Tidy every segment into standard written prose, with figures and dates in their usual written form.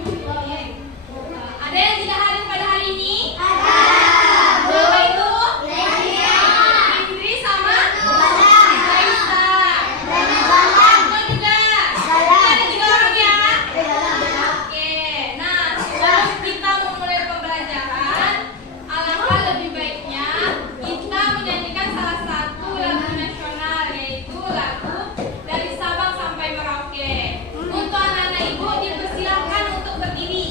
Ada yang tidak hadir pada hari ini? Ada. Siapa itu? Lesia. Indri sama? Balang. Raisa. Balang. Itu juga. Balang. Ada 3 orang ya? Balang. Oke. Nah, sebelum kita memulai pembelajaran, alangkah lebih baiknya kita menyanyikan salah satu lagu nasional, yaitu lagu Dari Sabang Sampai Merauke. Untuk anak-anak ibu dipersilakan untuk berdiri.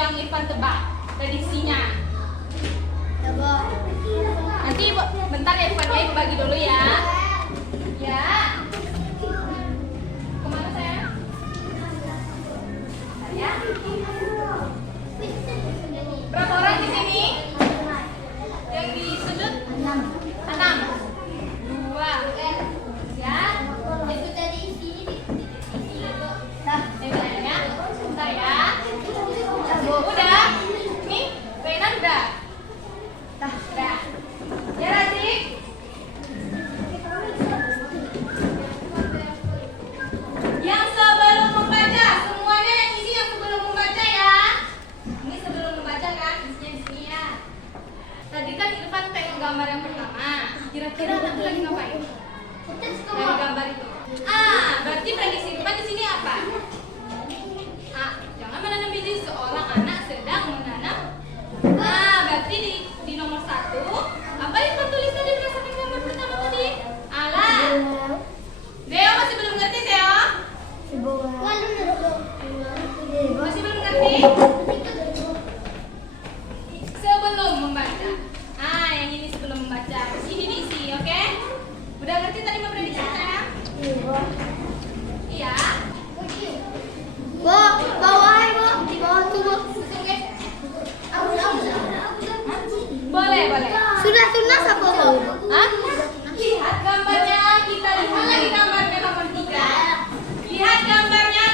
yang Irfan tebak prediksinya? Coba. Nanti bentar ya Irfan ya, bagi dulu ya. Ya. Kemana saya? Bentar ya. Berapa orang di sini? Yang di sudut? 6. 2. Ya. Itu tadi sini Dah. ya. Bentar ya. Udah. Nih, Reina udah. Dah. Udah. Ya Razik. Yang sebelum membaca, semuanya yang isi yang sebelum membaca ya. Ini sebelum membaca kan, isinya di sini ya. Tadi kan Irfan tengok gambar yang pertama. Kira-kira nanti lagi ngapain? Dari gambar itu. Berarti prediksi Irfan di sini apa? Jangan menanam biji, seorang anak sedang menanam. Berarti di nomor 1 apa yang tulis tadi berdasarkan gambar pertama tadi? Alat. Deo masih belum ngerti Deo? Masih belum ngerti? Sebelum membaca. Yang ini sebelum membaca. Sini diisi, oke? Udah ngerti tadi memprediksi saya? Iya. Bu, bawah, Bu. Di bawah tuh, Bu. Oke. Boleh. Sudah tunas apa, Bu? Lihat gambarnya, kita lihat lagi gambarnya nomor 3. Lihat gambarnya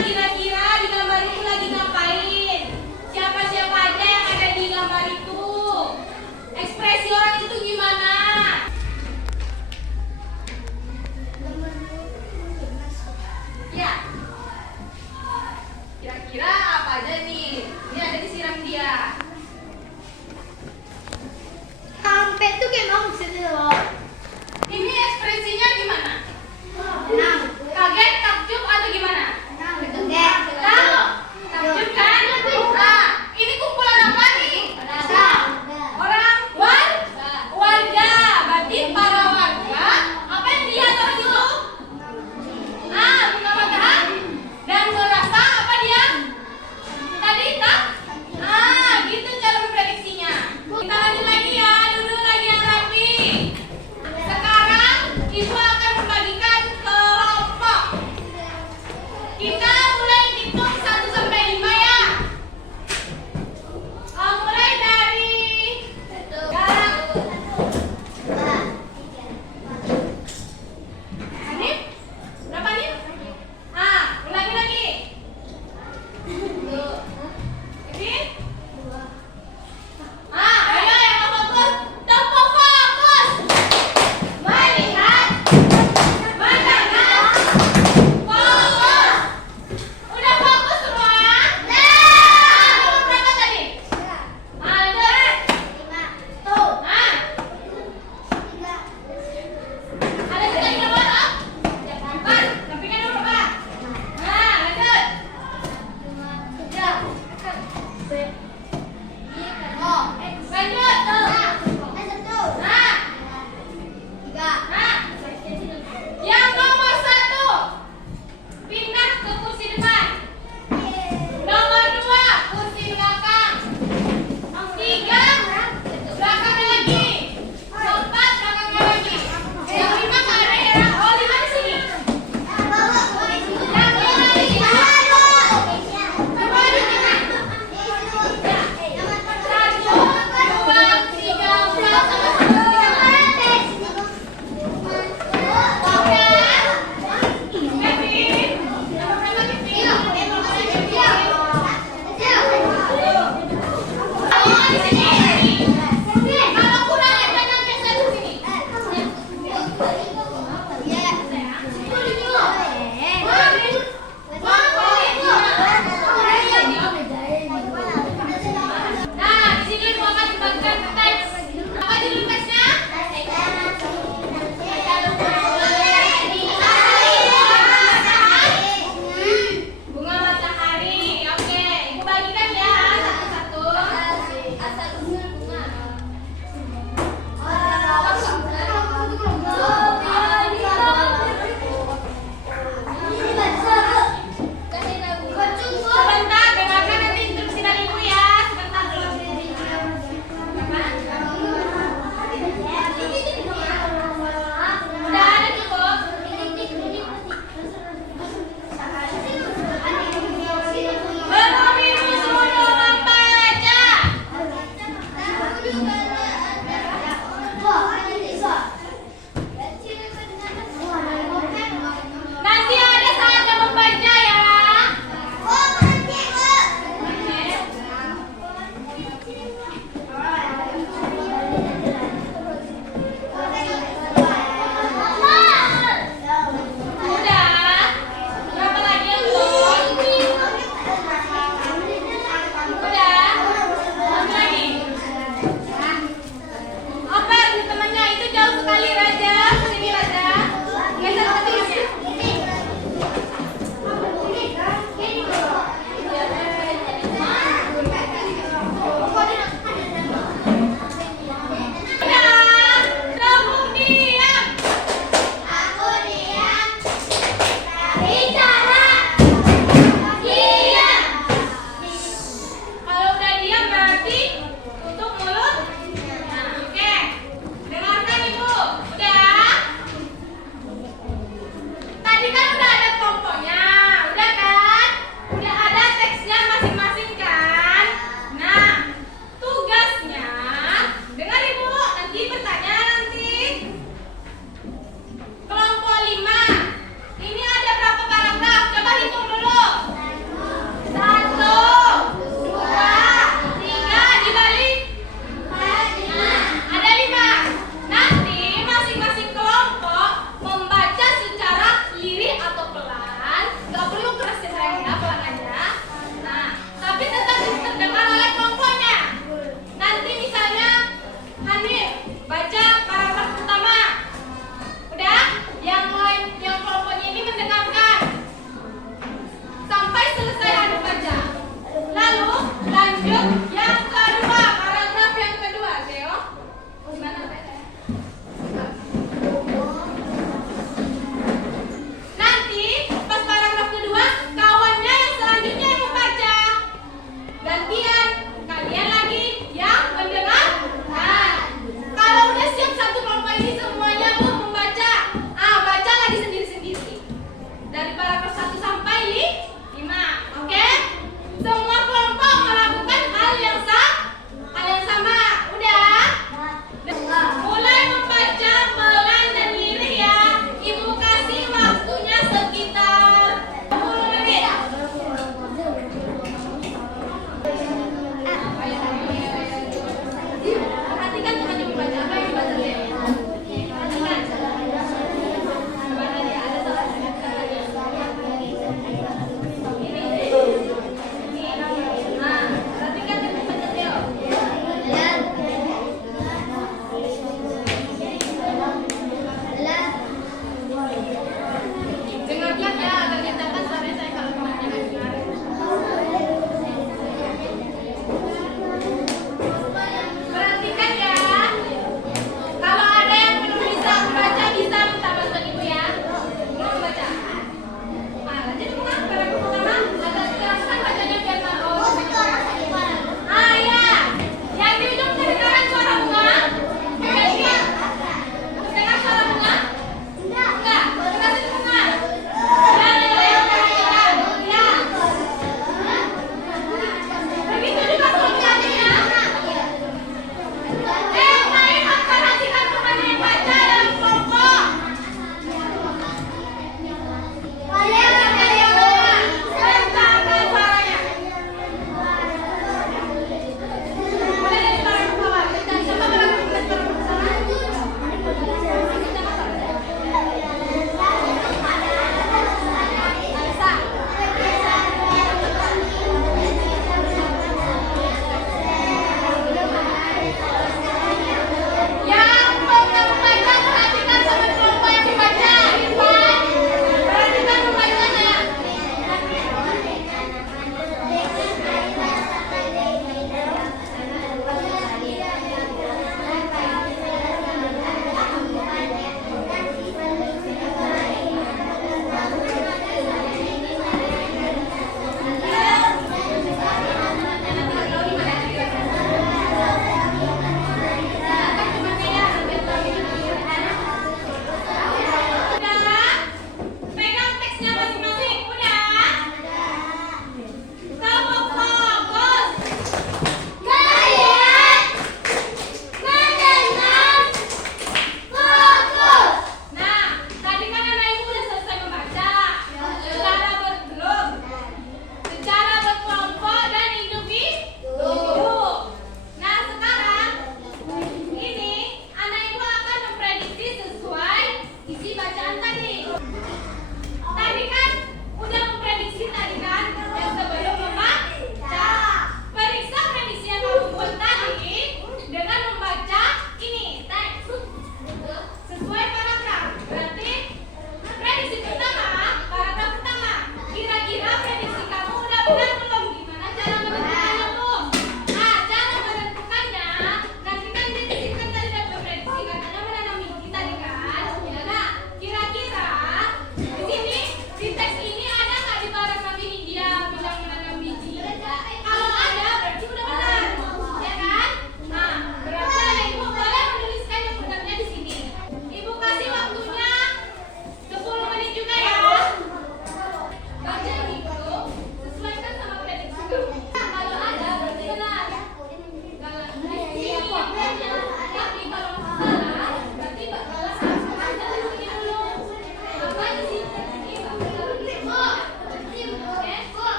Bicara. Diam. Kalau udah diam berarti tutup mulut. Nah, oke. Dengarkan Ibu. Udah? Tadi kan udah ada kelompoknya. Udah kan? Udah ada teksnya masing-masing kan? Nah, tugasnya dengar Ibu, nanti bertanya nanti. Kelompok 5. Ini ada berapa paragraf? Coba hitung dulu. 1, 2, 3, dibalik. Ada 5. Nanti masing-masing kelompok membaca secara lirik atau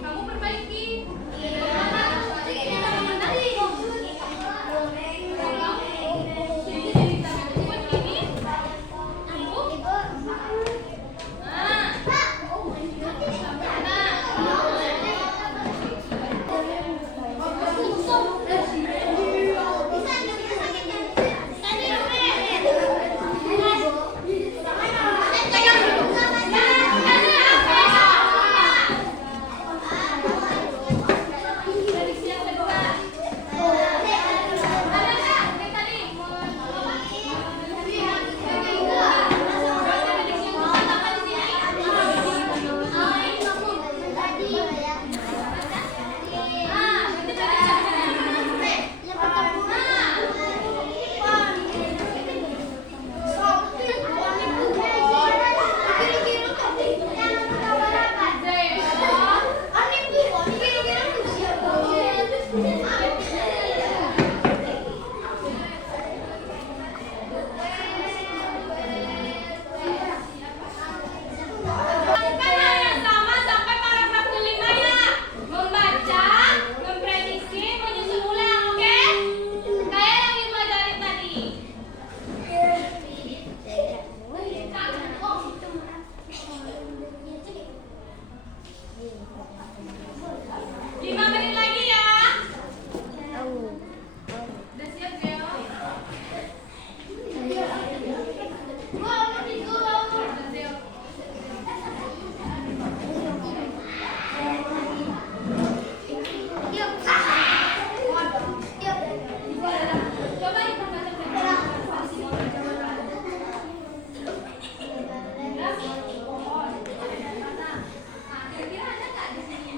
Kamu perbaiki. Lakukan hal yang sama sampai paragraf kelima ya. Membaca, memprediksi, menyusun ulang, oke? Kayak yang dipelajari tadi. 5 menit lagi ya. Udah siap, Geo? Coba kita baca kira-kira ada nggak di sini?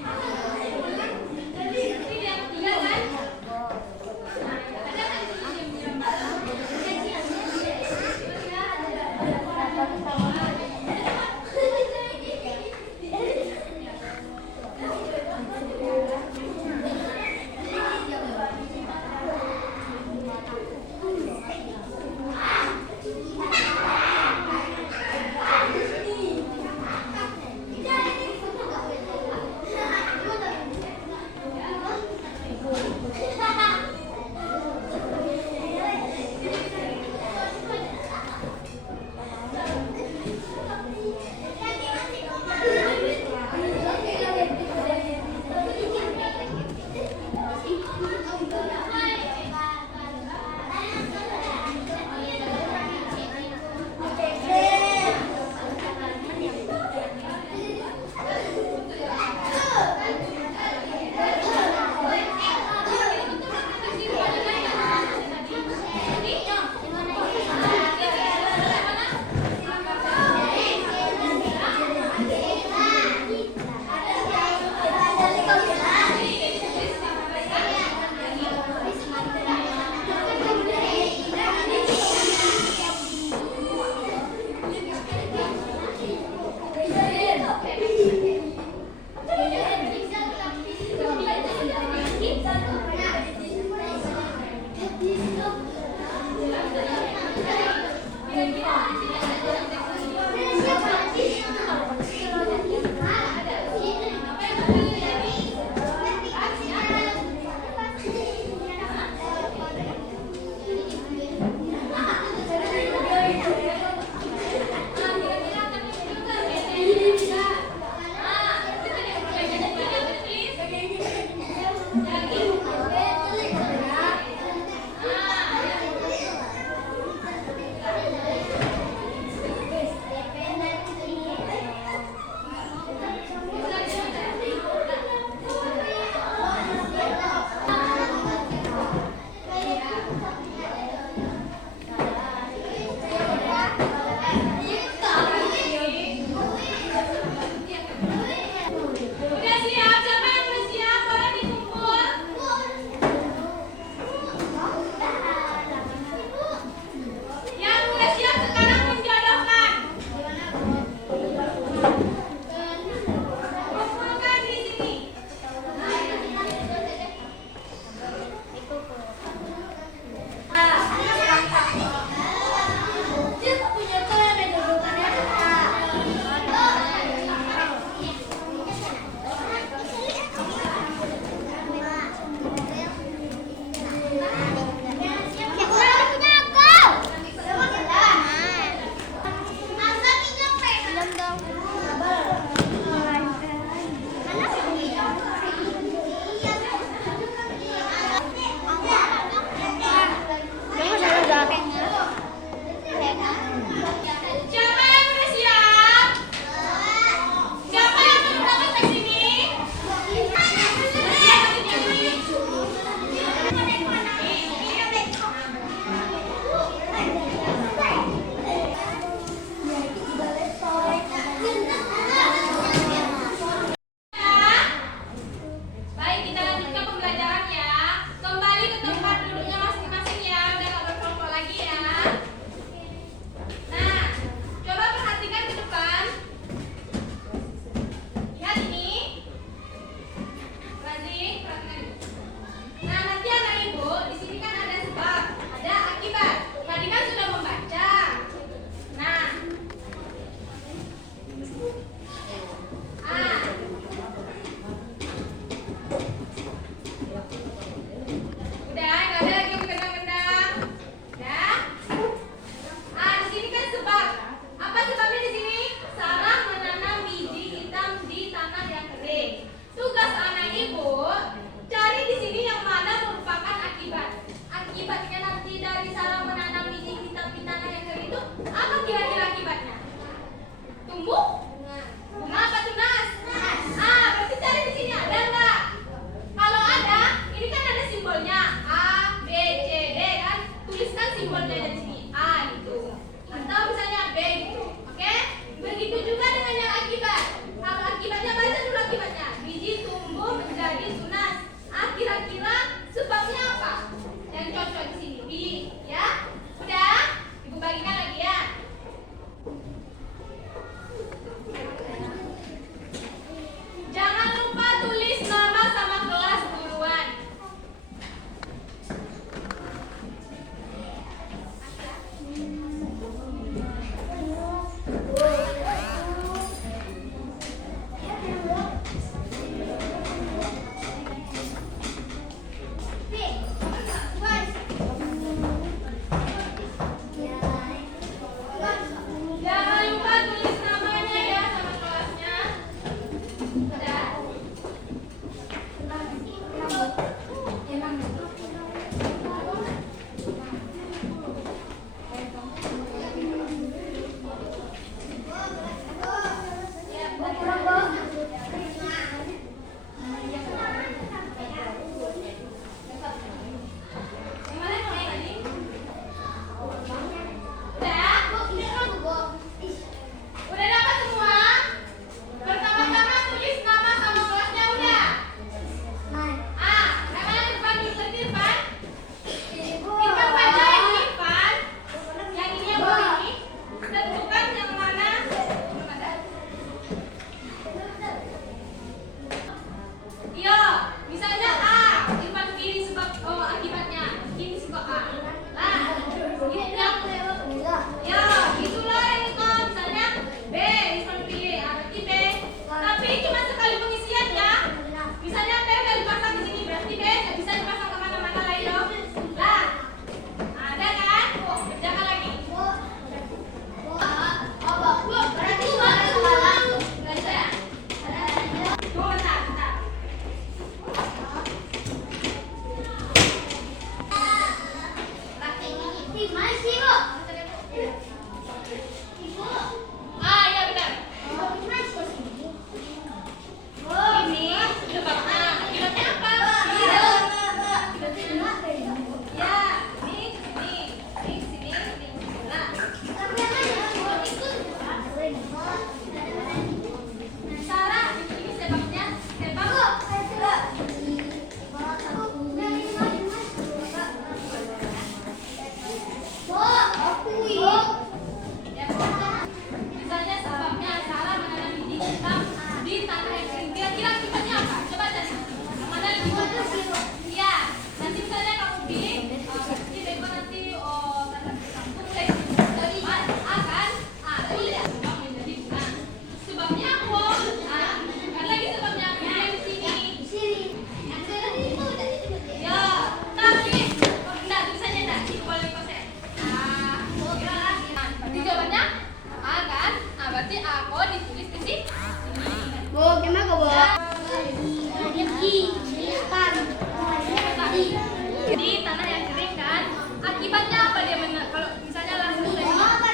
Di tanah yang kering kan, akibatnya apa dia kalau misalnya langsung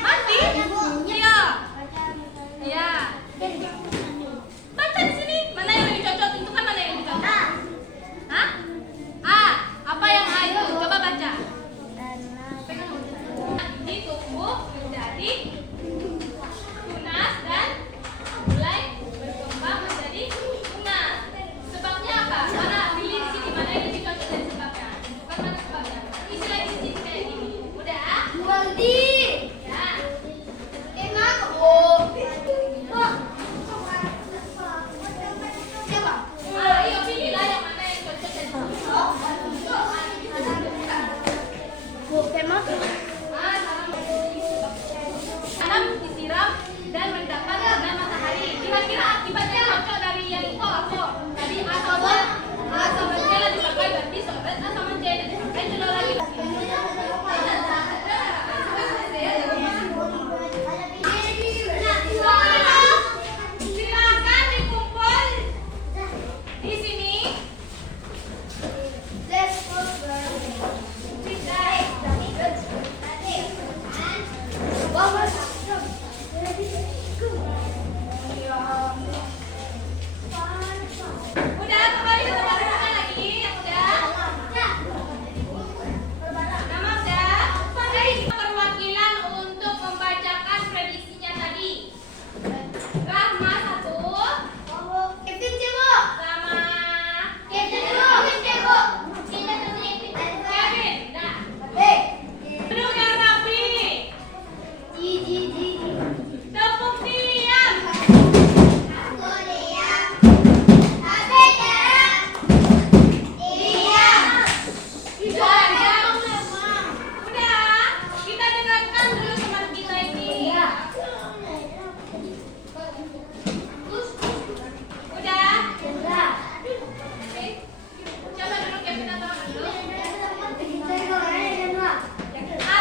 mati? Iya. Iya. Baca di sini, mana yang lebih cocok? Tentukan mana yang lebih cocok. Hah? A. Apa yang A itu? Coba baca. Ini tumbuh menjadi tunas dan mulai berkembang menjadi bunga. Sebabnya apa? Mana pilih di sini mana yang lebih cocok dan sebabnya. Bukan mana sebabnya. Isi lagi di sini kayak gini. Udah? Ya. Ayo pilihlah yang mana yang cocok dan sebabnya. Tanam, disiram, dan mendapat sinar matahari. Kira-kira akibatnya cocok dari yang itu apa? Tadi A sama C lah dipakai, berarti sobat A sama C dipakai dulu lagi. Silakan dikumpul di sini. Udah, kembali ke tempat duduknya lagi. Yang udah. Nama udah. Perwakilan untuk membacakan prediksinya tadi. Rahma 1 sama Kevin. Dah. Duduk yang rapi. Tepuk diam. Udah, kita dengarkan dulu teman kita ini. Udah? Oke. Coba duduk ya, kita tahu dulu.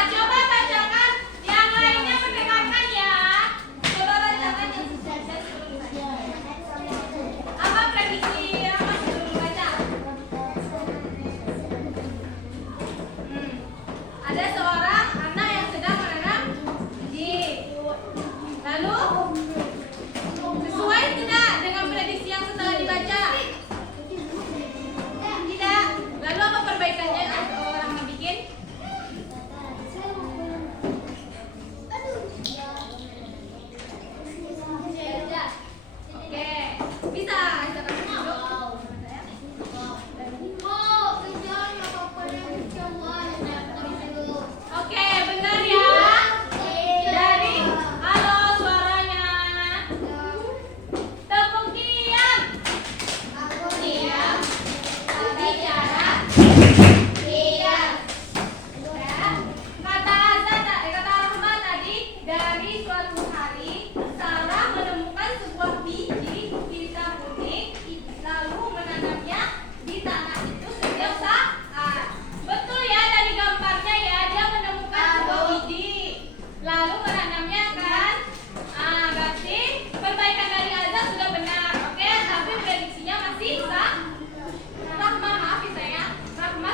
Coba bacakan. Yang lainnya mendengarkan ya. Coba bacakan yang sebelumnya. Apa prediksi Rahma sebelum membaca? Ada seorang anak yang sedang menanam biji. Lalu sesuai tidak dengan prediksi yang setelah dibaca? Tidak. Lalu apa perbaikannya yang orang bikin? Oke, bisa. Kita kasih duduk. Oke, benar ya. Dari halo suaranya. Tepuk diam. Diam. Bicara. Diam. Kata Rahma tadi, dari suatu hari Sarah menemukan sebuah biji hitam kuning, lalu menanamnya di tanah itu setiap saat. Betul ya, dari gambarnya ya, dia menemukan sebuah biji lalu menanamnya kan. Berarti perbaikan dari Azza sudah benar. Oke, tapi prediksinya masih sah. Rahma, maaf ya sayang. Rahma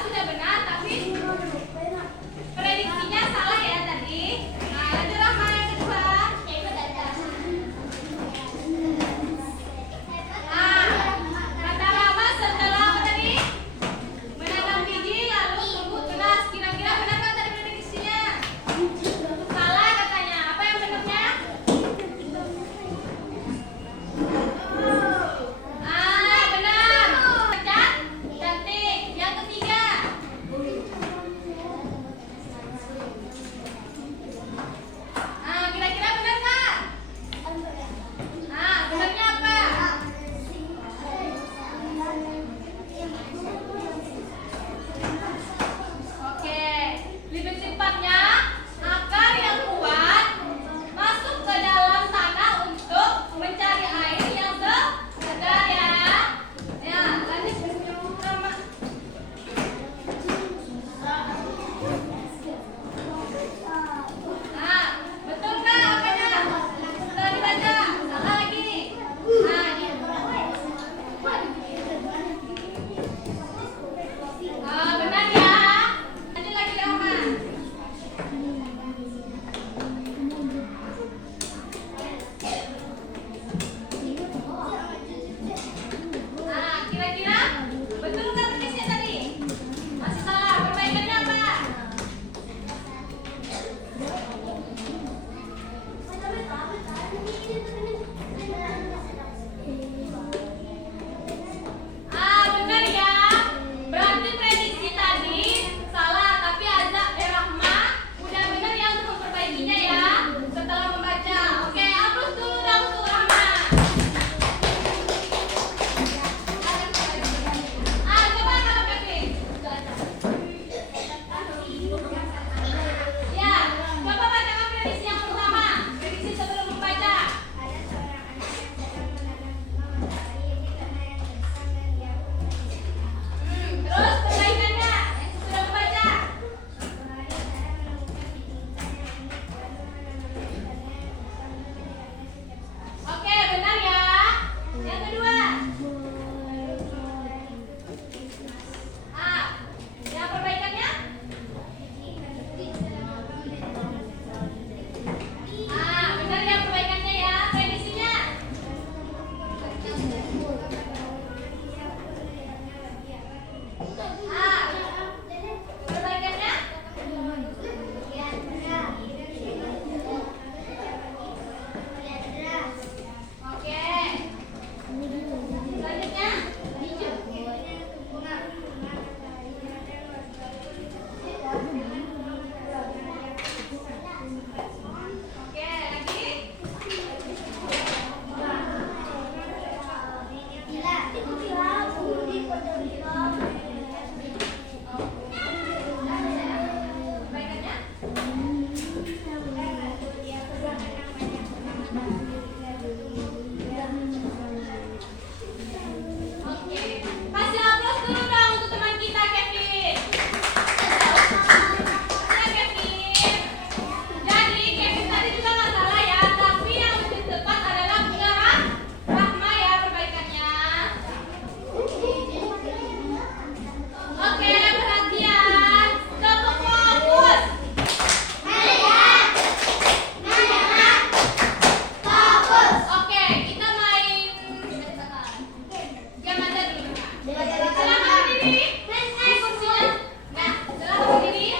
Silakan berdiri. Di kursinya. Nah, silakan berdiri.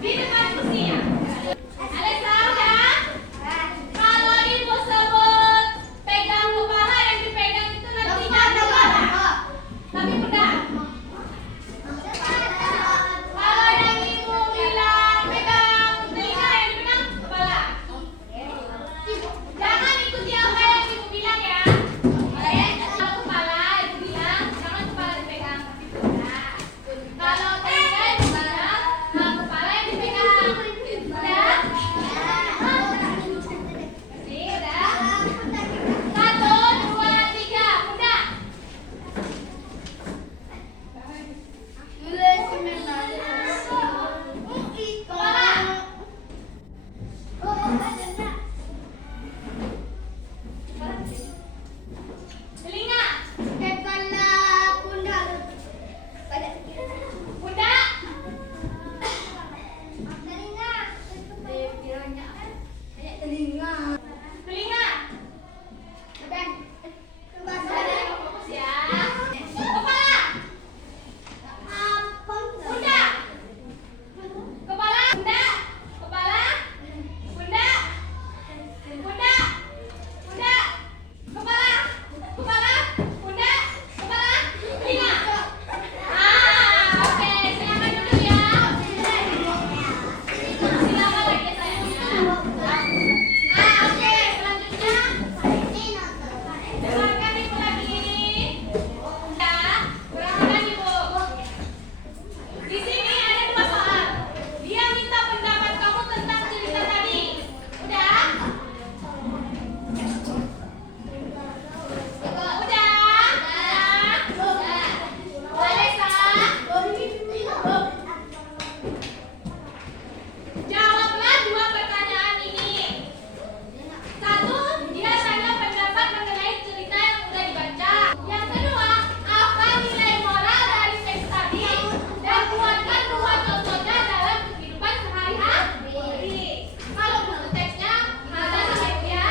Di depan kursinya. Alisa udah? Kalau ibu sebut pegang kepala, yang dipegang itu nantinya kepala. Tapi udah. Kalau yang ibu bilang pegang telinga, yang dipegang kepala. Jangan ikuti apa yang ibu bilang ya. Kalau kepala ibu bilang jangan kepala dipegang, tapi pundak. Kalau telinga ibu bilang kepala yang dipegang. Udah? Nih, udah. 1, 2, 3, pundak. Telinga. Pundak. Telinga. Fokus ya. Kepala. Pundak. Kepala. Pundak. Kepala. Pundak. Pundak. Pundak. Kepala. Kepala. Pundak. Kepala. Telinga. Oke, silakan duduk ya. Silakan lagi sayangnya. Oke, selanjutnya dengarkan ibu lagi. Ya, perhatikan ibu. Di sini ada 2 soal. Dia minta pendapat kamu tentang cerita tadi. Udah? Udah? Alisa? Jawablah 2 pertanyaan ini. 1, dia tanya pendapat mengenai cerita yang sudah dibaca. Yang kedua, apa nilai moral dari teks tadi? Dan buatkan 2 contohnya dalam kehidupan sehari-hari. Kalau buku teksnya ada sama ibu ya.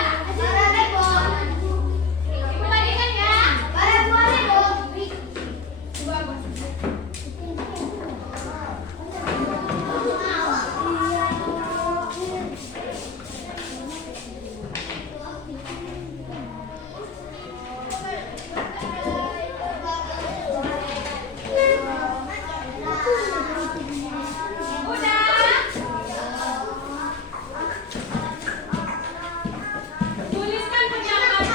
Ibu bagikan ya. Udah? Tuliskan pendapat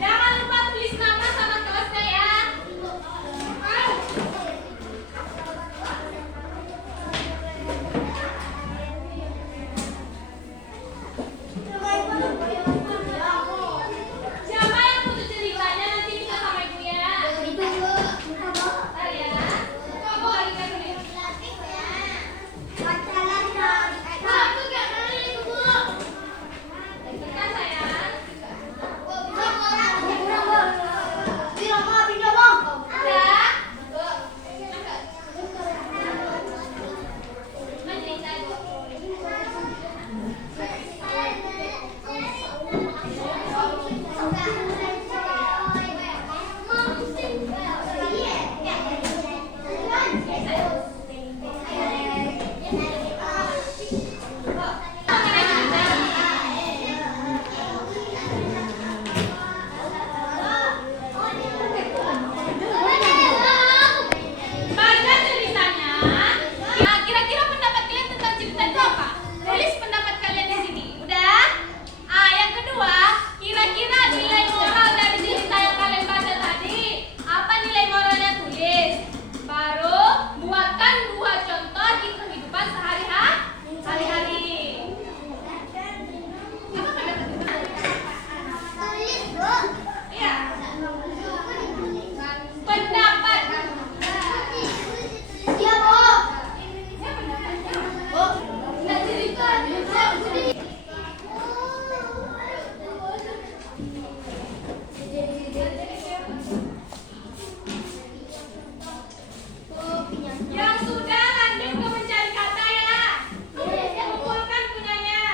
jangan lupa tulis nama sama kelasnya ya. Siapa yang butuh ceritanya nanti bisa sama ibu ya. Ntar ya. Coba bagikan dulu. Satu gak kali ibu. Tekan sayang. Udah? Baca ceritanya. Nah, kira-kira pendapat kalian tentang cerita itu apa? Tulis pendapat kalian di sini. Udah? Yang kedua, kira-kira nilai moral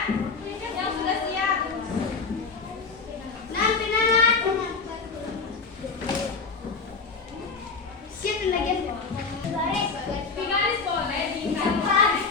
Yang sudah siap. Nan, Nan. Siap lagi. Di garis boleh, di garis.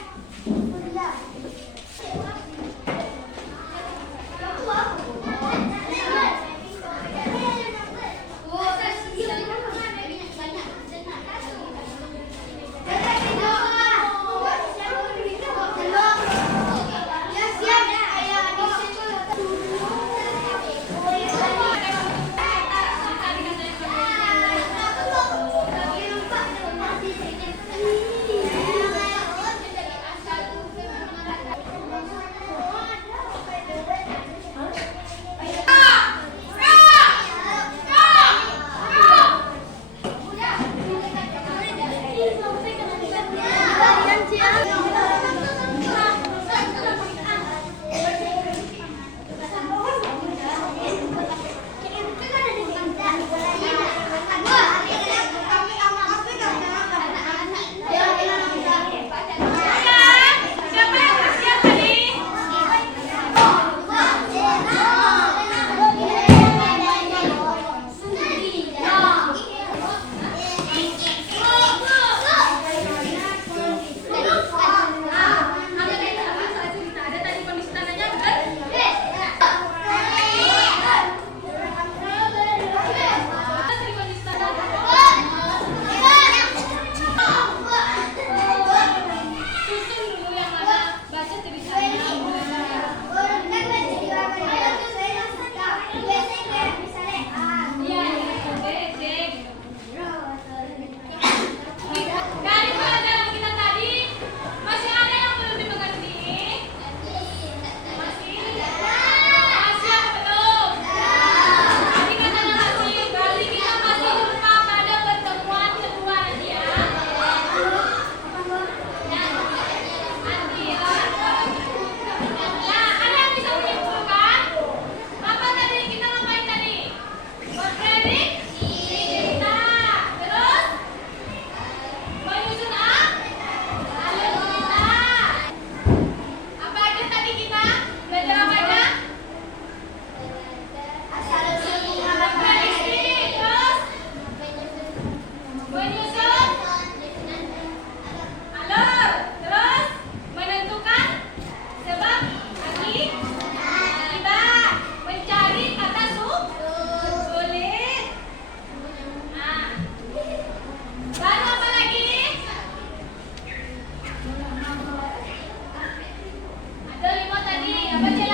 Siapa yang bersiap tadi? Ada tadi kondisi tanahnya benar? Tadi kondisi tanahnya. Susun dulu yang mana baca ceritanya. Iya, B, C gitu. Dari pelajaran kita tadi masih ada yang belum dimengerti? Masih? Masih apa belum? Tadi katanya masih. Berarti kita masih jumpa pada pertemuan kedua nanti ya. Nanti ya. Nah, ada yang bisa menyimpulkan? Apa tadi kita ngapain tadi? Berpredik? Cerita. Terus? Menyusun alur cerita. Apa aja tadi kita? Belajar apa aja? Prediksi. Terus? Menyusun alur. Terus? Menentukan sebab akibat. Mencari kata sulit. Nah. Baru apa lagi? Ada 5 tadi. Apa aja?